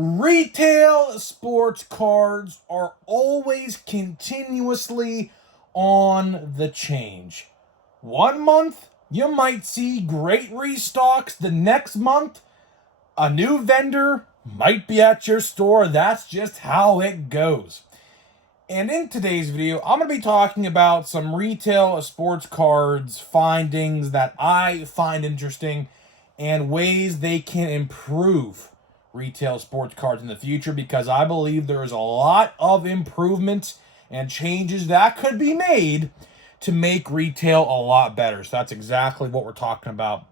Retail sports cards are always continuously on the change. One month, you might see great restocks. The next month, a new vendor might be at your store. That's just how it goes. And in today's video, I'm going to be talking about some retail sports cards findings that I find interesting and ways they can improve retail sports cards in the future, because I believe there is a lot of improvements and changes that could be made to make retail a lot better. So that's exactly what we're talking about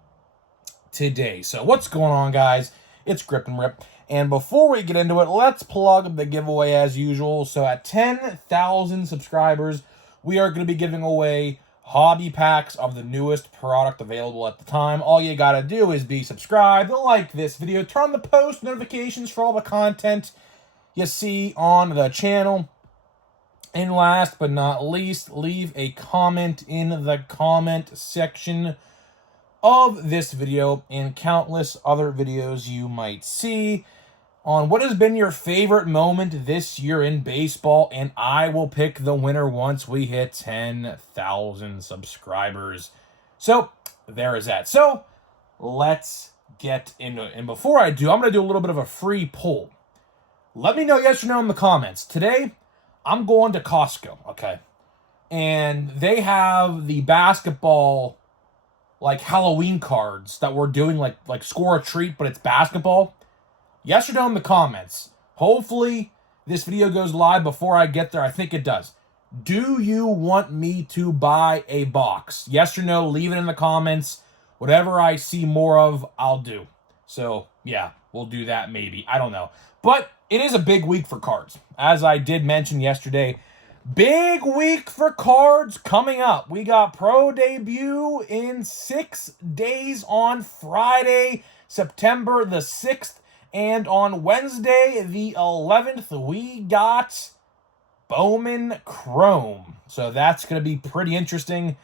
today. So what's going on, guys? It's Grip and Rip. And before we get into it, let's plug the giveaway as usual. So at 10,000 subscribers, we are going to be giving away hobby packs of the newest product available at the time. All you got to do is be subscribed, like this video, turn on the post notifications for all the content you see on the channel. And last but not least, leave a comment in the comment section of this video and countless other videos you might see on what has been your favorite moment this year in baseball, and I will pick the winner once we hit 10,000 subscribers. So there is that. So let's get into it. And before I do, I'm going to do a little bit of a free poll. Let me know yes or no in the comments. Today, I'm going to Costco, okay? And they have the basketball like Halloween cards that we're doing, like score a treat, but it's basketball. Yes or no in the comments. Hopefully this video goes live before I get there. I think it does. Do you want me to buy a box? Yes or no, leave it in the comments. Whatever I see more of, I'll do. So yeah, we'll do that maybe. I don't know. But it is a big week for cards. As I did mention yesterday, big week for cards coming up. We got Pro Debut in 6 days on Friday, September the 6th. And on Wednesday, the 11th, we got Bowman Chrome. So that's going to be pretty interesting.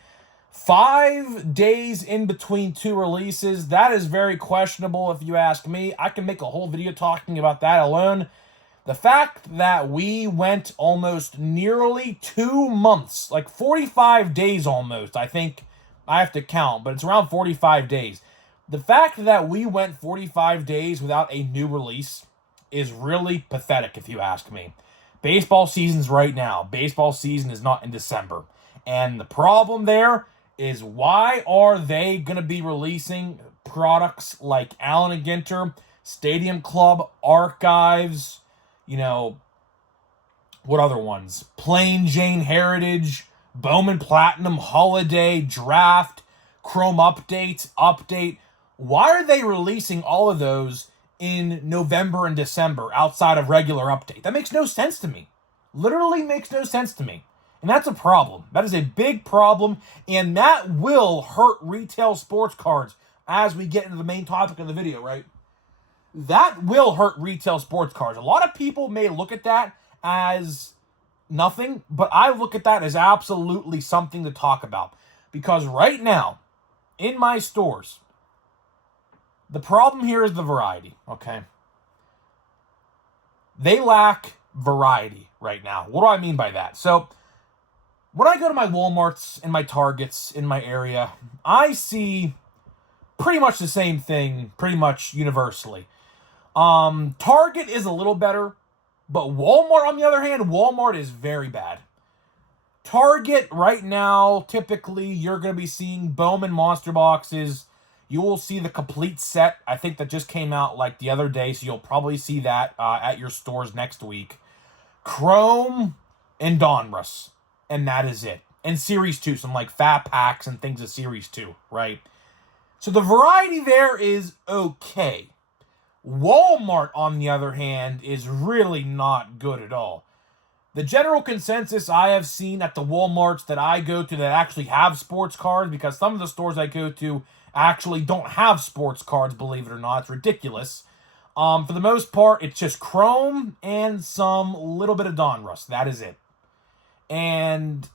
5 days in between two releases. That is very questionable if you ask me. I can make a whole video talking about that alone. The fact that we went almost nearly 2 months, like 45 days almost, I think I have to count, but it's around 45 days. The fact that we went 45 days without a new release is really pathetic, if you ask me. Baseball season's right now. Baseball season is not in December. And the problem there is, why are they going to be releasing products like Allen & Ginter, Stadium Club, Archives, you know, what other ones? Plain Jane Heritage, Bowman Platinum, Holiday, Draft, Chrome Update. Why are they releasing all of those in November and December outside of regular update? That makes no sense to me. Literally makes no sense to me. And that's a problem. That is a big problem, and that will hurt retail sports cards as we get into the main topic of the video, right? That will hurt retail sports cards. A lot of people may look at that as nothing, but I look at that as absolutely something to talk about. Because right now, in my stores, the problem here is the variety, okay? They lack variety right now. What do I mean by that? So, when I go to my Walmarts and my Targets in my area, I see pretty much the same thing, pretty much universally. Target is a little better, but Walmart, on the other hand, Walmart is very bad. Target right now, typically, you're going to be seeing Bowman Monster Boxes. You will see the complete set. I think that just came out like the other day, so you'll probably see that at your stores next week. Chrome and Donruss, and that is it. And Series 2, some like fat packs and things of Series 2, right? So the variety there is okay. Walmart, on the other hand, is really not good at all. The general consensus I have seen at the Walmarts that I go to that actually have sports cards, because some of the stores I go to actually don't have sports cards, believe it or not. It's ridiculous. For the most part, it's just Chrome and some little bit of Donruss. That is it. And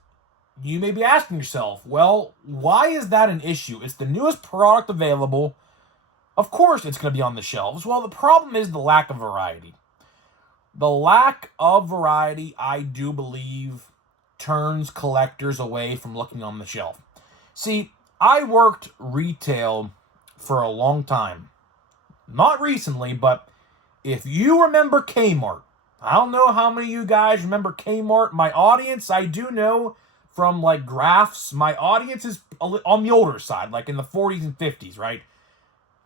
you may be asking yourself, well, why is that an issue? It's the newest product available. Of course it's going to be on the shelves. Well, the problem is the lack of variety. The lack of variety, I do believe, turns collectors away from looking on the shelf. See, I worked retail for a long time. Not recently, but if you remember Kmart, I don't know how many of you guys remember Kmart. My audience, I do know from like graphs, my audience is on the older side, like in the 40s and 50s, right?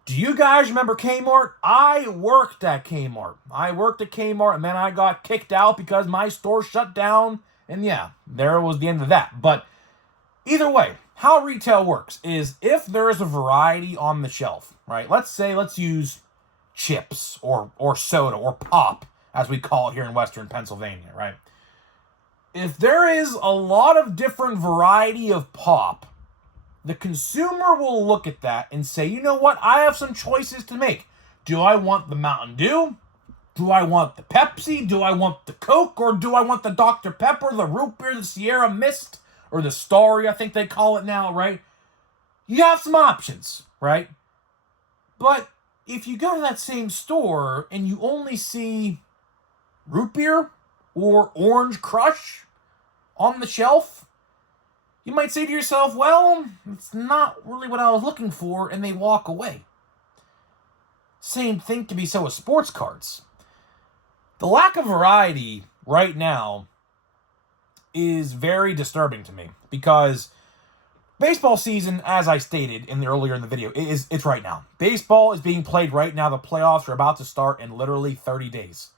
Do you guys remember Kmart? I worked at Kmart. And then I got kicked out because my store shut down. And yeah, there was the end of that. But either way, how retail works is if there is a variety on the shelf, right? Let's use chips or soda or pop, as we call it here in Western Pennsylvania, right? If there is a lot of different variety of pop, the consumer will look at that and say, you know what? I have some choices to make. Do I want the Mountain Dew? Do I want the Pepsi? Do I want the Coke? Or do I want the Dr. Pepper, the Root Beer, the Sierra Mist, or the Starry, I think they call it now, right? You have some options, right? But if you go to that same store and you only see Root Beer or Orange Crush on the shelf, you might say to yourself, well, it's not really what I was looking for, and they walk away. Same thing can be said with sports cards. The lack of variety right now is very disturbing to me because baseball season, as I stated earlier in the video, it's right now. Baseball is being played right now. The playoffs are about to start in literally 30 days.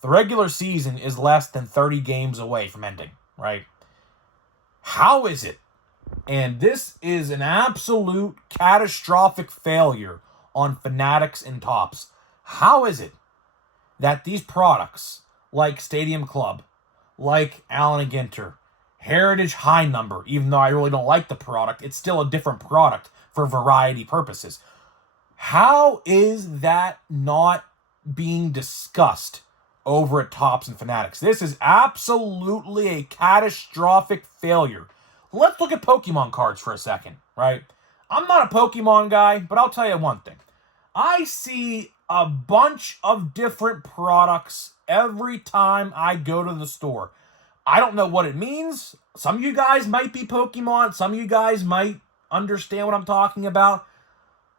The regular season is less than 30 games away from ending, right? How is it? And this is an absolute catastrophic failure on Fanatics and Topps. How is it that these products like Stadium Club, like Allen & Ginter, Heritage High Number, even though I really don't like the product, it's still a different product for variety purposes. How is that not being discussed over at Topps and Fanatics? This is absolutely a catastrophic failure. Let's look at Pokemon cards for a second, right? I'm not a Pokemon guy, but I'll tell you one thing. I see a bunch of different products every time I go to the store. I don't know what it means. Some of you guys might be Pokemon. Some of you guys might understand what I'm talking about.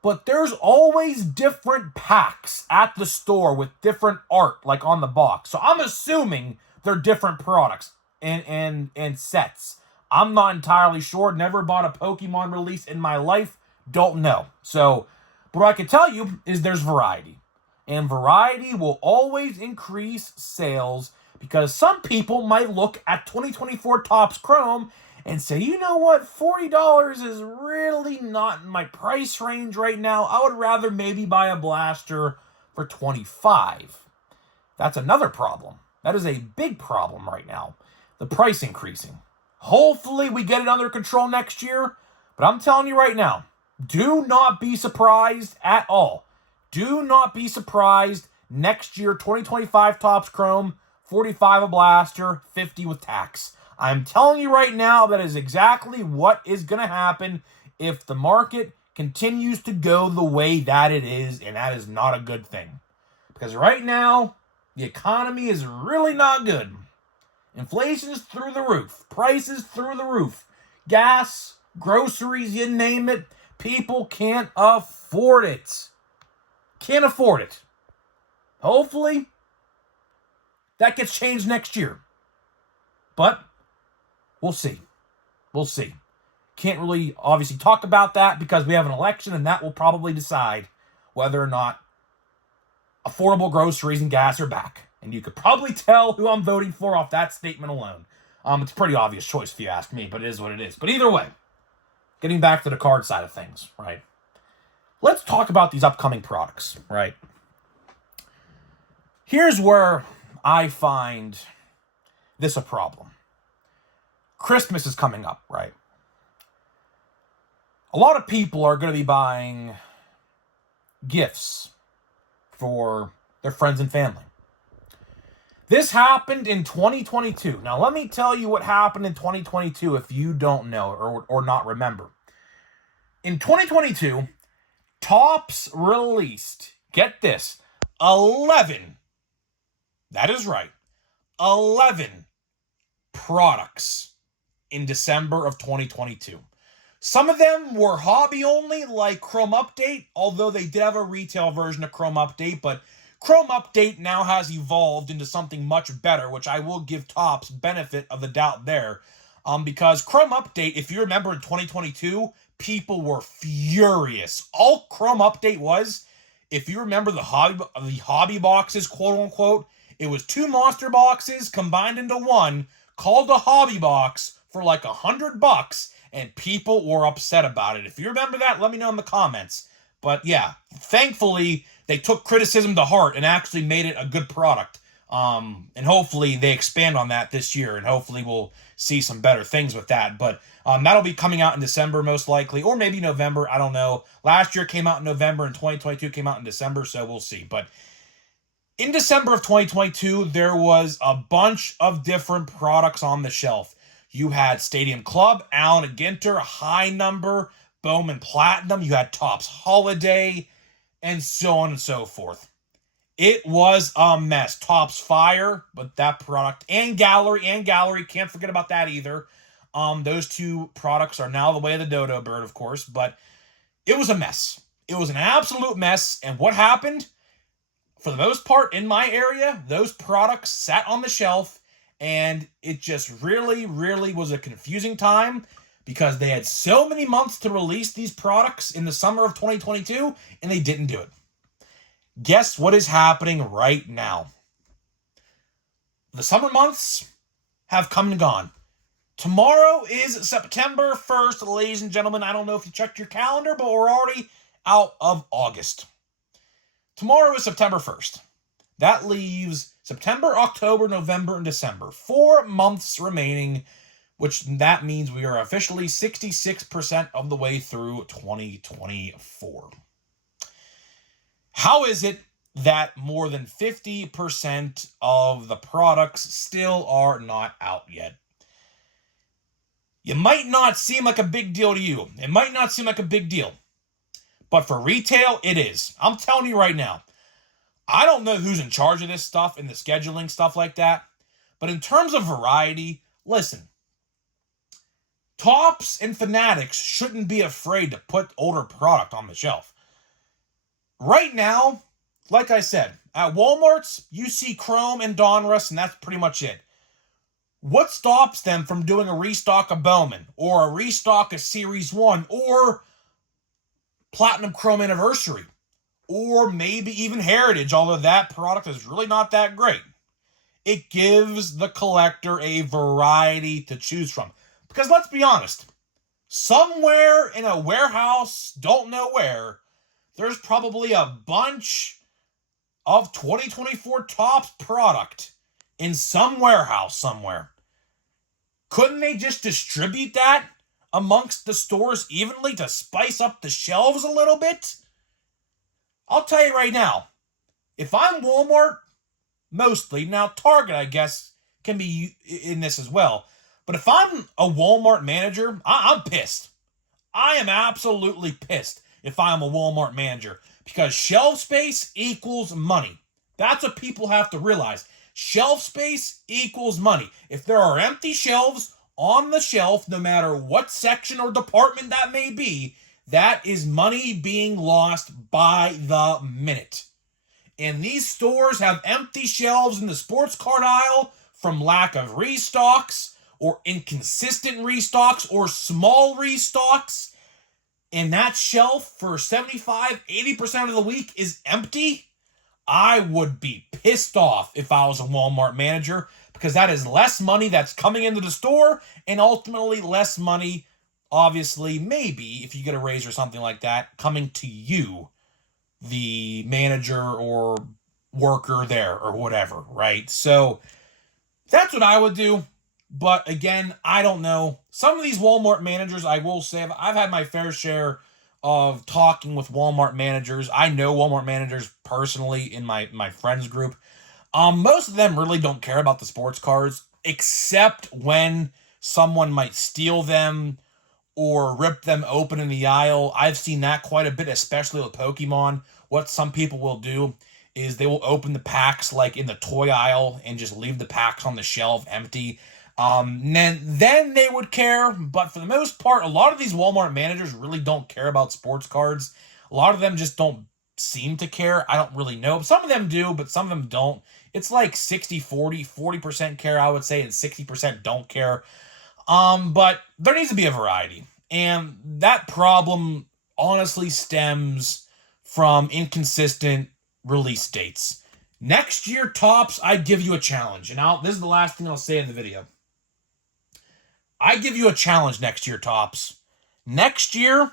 But there's always different packs at the store with different art, like on the box. So I'm assuming they're different products and sets. I'm not entirely sure. Never bought a Pokemon release in my life. Don't know. So, but what I can tell you is there's variety. And variety will always increase sales because some people might look at 2024 Topps Chrome and say, you know what, $40 is really not in my price range right now. I would rather maybe buy a blaster for $25. That's another problem. That is a big problem right now. The price increasing. Hopefully we get it under control next year. But I'm telling you right now, do not be surprised at all. Do not be surprised next year, 2025 Topps Chrome, $45 a blaster, $50 with tax. I'm telling you right now, that is exactly what is going to happen if the market continues to go the way that it is, and that is not a good thing. Because right now, the economy is really not good. Inflation is through the roof. Prices through the roof. Gas, groceries, you name it. People can't afford it. Can't afford it. Hopefully, that gets changed next year. But we'll see. We'll see. Can't really obviously talk about that because we have an election and that will probably decide whether or not affordable groceries and gas are back. And you could probably tell who I'm voting for off that statement alone. It's a pretty obvious choice if you ask me, but it is what it is. But either way, getting back to the card side of things, right? Let's talk about these upcoming products, right? Here's where I find this a problem. Christmas is coming up, right? A lot of people are going to be buying gifts for their friends and family. This happened in 2022. Now, let me tell you what happened in 2022 if you don't know or not remember. In 2022, Topps released, get this, 11, that is right, 11 products in December of 2022. Some of them were hobby only, like Chrome Update, although they did have a retail version of Chrome Update, but Chrome Update now has evolved into something much better, which I will give Topps benefit of the doubt there. Because Chrome Update, if you remember in 2022, people were furious. All Chrome Update was, if you remember the hobby boxes, quote unquote, it was 2 monster boxes combined into one, called a hobby box for like $100, and people were upset about it. If you remember that, let me know in the comments. But yeah, thankfully, they took criticism to heart and actually made it a good product. And hopefully they expand on that this year, and hopefully we'll see some better things with that. But that'll be coming out in December most likely, or maybe November, I don't know. Last year came out in November, and 2022 came out in December, so we'll see. But in December of 2022, there was a bunch of different products on the shelf. You had Stadium Club, Allen & Ginter, High Number, Bowman Platinum, you had Topps Holiday, and so on and so forth. It was a mess. Topps Fire, but that product, and Gallery, can't forget about that either. Those 2 products are now the way of the dodo bird, of course, but it was a mess. It was an absolute mess, and what happened? For the most part, in my area, those products sat on the shelf, and it just really, really was a confusing time because they had so many months to release these products in the summer of 2022, and they didn't do it. Guess what is happening right now? The summer months have come and gone. Tomorrow is September 1st, ladies and gentlemen. I don't know if you checked your calendar, but we're already out of August. Tomorrow is September 1st. That leaves September, October, November, and December. 4 months remaining, which that means we are officially 66% of the way through 2024. How is it that more than 50% of the products still are not out yet? It might not seem like a big deal to you. It might not seem like a big deal. But for retail, it is. I'm telling you right now. I don't know who's in charge of this stuff and the scheduling, stuff like that. But in terms of variety, listen. Topps and Fanatics shouldn't be afraid to put older product on the shelf. Right now, like I said, at Walmart's, you see Chrome and Donruss, and that's pretty much it. What stops them from doing a restock of Bowman, or a restock of Series 1, or Platinum Chrome Anniversary, or maybe even Heritage, although that product is really not that great? It gives the collector a variety to choose from. Because let's be honest, somewhere in a warehouse, don't know where, there's probably a bunch of 2024 Topps product in some warehouse somewhere. Couldn't they just distribute that amongst the stores evenly to spice up the shelves a little bit? I'll tell you right now, if I'm Walmart, mostly, now Target, I guess, can be in this as well, but if I'm a Walmart manager, I'm pissed. I am absolutely pissed if I'm a Walmart manager, because shelf space equals money. That's what people have to realize. Shelf space equals money. If there are empty shelves on the shelf, no matter what section or department that may be, that is money being lost by the minute. And these stores have empty shelves in the sports card aisle from lack of restocks, or inconsistent restocks, or small restocks. And that shelf for 75-80% of the week is empty. I would be pissed off if I was a Walmart manager, because that is less money that's coming into the store, and ultimately less money, obviously, maybe, if you get a raise or something like that, coming to you, the manager or worker there or whatever, right? So that's what I would do. But again, I don't know. Some of these Walmart managers, I will say, I've had my fair share of talking with Walmart managers. I know Walmart managers personally in my friends group. Most of them really don't care about the sports cards, except when someone might steal them, or rip them open in the aisle. I've seen that quite a bit, especially with Pokemon. What some people will do is they will open the packs like in the toy aisle and just leave the packs on the shelf empty. Then they would care, but for the most part, a lot of these Walmart managers really don't care about sports cards. A lot of them just don't seem to care. I don't really know. Some of them do, but some of them don't. It's like 60-40, 40% care, I would say, and 60% don't care. But there needs to be a variety. And that problem honestly stems from inconsistent release dates. Next year, Topps, I give you a challenge. And this is the last thing I'll say in the video. I give you a challenge next year, Topps. Next year,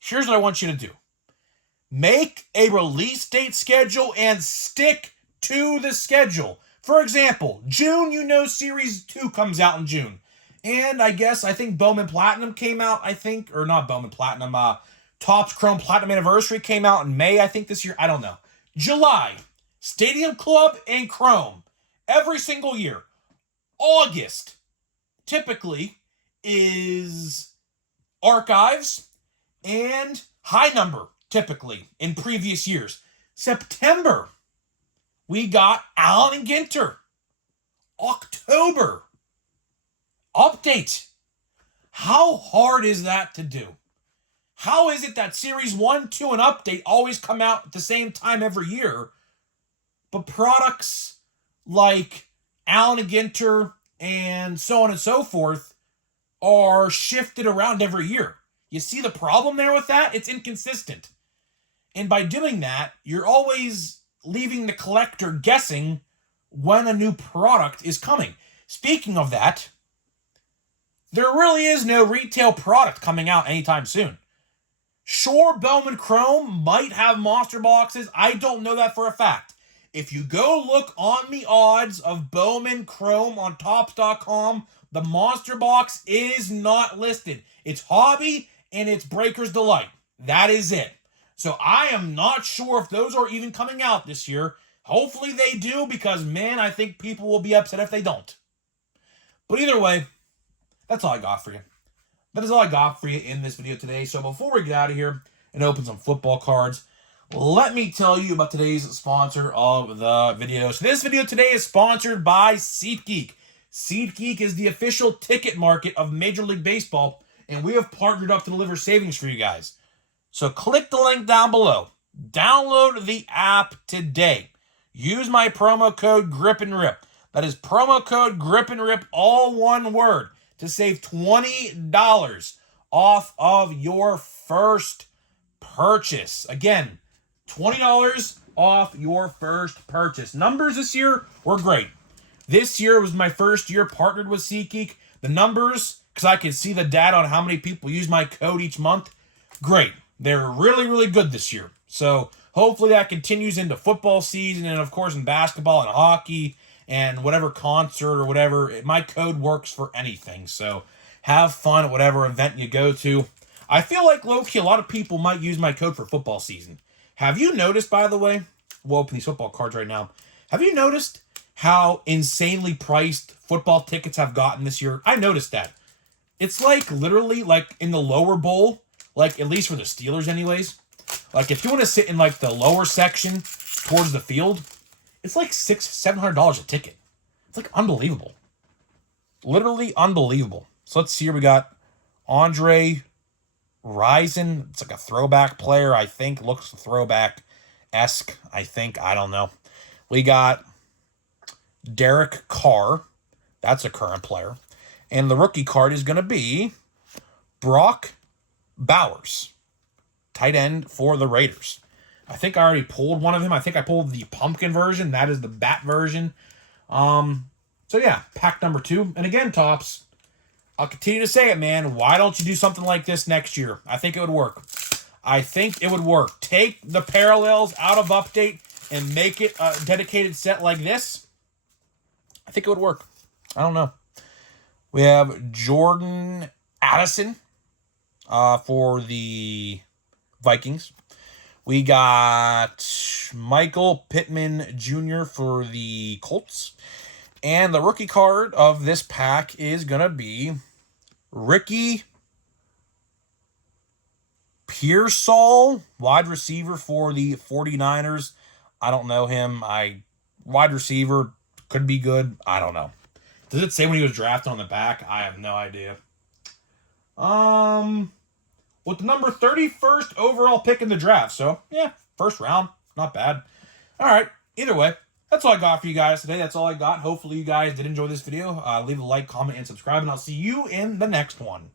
here's what I want you to do. Make a release date schedule and stick to the schedule. For example, June, Series 2 comes out in June. And I think Bowman Platinum came out, or not Bowman Platinum, Topps Chrome Platinum Anniversary came out in May, this year. I don't know. July, Stadium Club and Chrome, every single year. August, typically, is Archives and High Number, typically, in previous years. September, we got Allen and Ginter. October, Update. How hard is that to do? How is it that Series 1, 2, and Update always come out at the same time every year, but products like Allen and Ginter and so on and so forth are shifted around every year? You see the problem there with that? It's inconsistent. And by doing that, you're always leaving the collector guessing when a new product is coming. Speaking of that, there really is no retail product coming out anytime soon. Sure, Bowman Chrome might have monster boxes. I don't know that for a fact. If you go look on the odds of Bowman Chrome on Topps.com, the monster box is not listed. It's Hobby and it's Breaker's Delight. That is it. So I am not sure if those are even coming out this year. Hopefully they do, because, man, I think people will be upset if they don't. But either way, that's all I got for you. That is all I got for you in this video today. So before we get out of here and open some football cards, let me tell you about today's sponsor of the video. So this video today is sponsored by SeatGeek. SeatGeek is the official ticket market of Major League Baseball, and we have partnered up to deliver savings for you guys. So click the link down below. Download the app today. Use my promo code GRIPANDRIP. That is promo code GRIPANDRIP, all one word, to save $20 off of your first purchase. Again, $20 off your first purchase. Numbers this year were great. This year was my first year partnered with SeatGeek. The numbers, because I can see the data on how many people use my code each month, great. They're really, really good this year. So hopefully that continues into football season, and of course in basketball and hockey and whatever concert or whatever. My code works for anything. So have fun at whatever event you go to. I feel like, low-key, a lot of people might use my code for football season. Have you noticed, by the way, we'll open these football cards right now. Have you noticed how insanely priced football tickets have gotten this year? I noticed that. It's like literally like in the lower bowl, like at least for the Steelers anyways. Like if you want to sit in like the lower section towards the field, it's like $600-700 a ticket. It's like unbelievable. Literally unbelievable. So let's see here. We got Andre Rison. It's like a throwback player, I think. Looks throwback-esque, I think. I don't know. We got Derek Carr. That's a current player. And the rookie card is going to be Brock Bowers, tight end for the Raiders. I think I already pulled one of him. I think I pulled the pumpkin version. That is the bat version. So yeah, pack number 2. And again, Topps, I'll continue to say it, man. Why don't you do something like this next year? I think it would work. I think it would work. Take the parallels out of Update and make it a dedicated set like this. I think it would work. I don't know. We have Jordan Addison for the Vikings. We got Michael Pittman Jr. for the Colts. And the rookie card of this pack is going to be Ricky Pearsall, wide receiver for the 49ers. I don't know him. Wide receiver, could be good. I don't know. Does it say when he was drafted on the back? I have no idea. With the number 31st overall pick in the draft. So, yeah, first round. Not bad. All right. Either way, that's all I got for you guys today. That's all I got. Hopefully you guys did enjoy this video. Leave a like, comment, and subscribe, and I'll see you in the next one.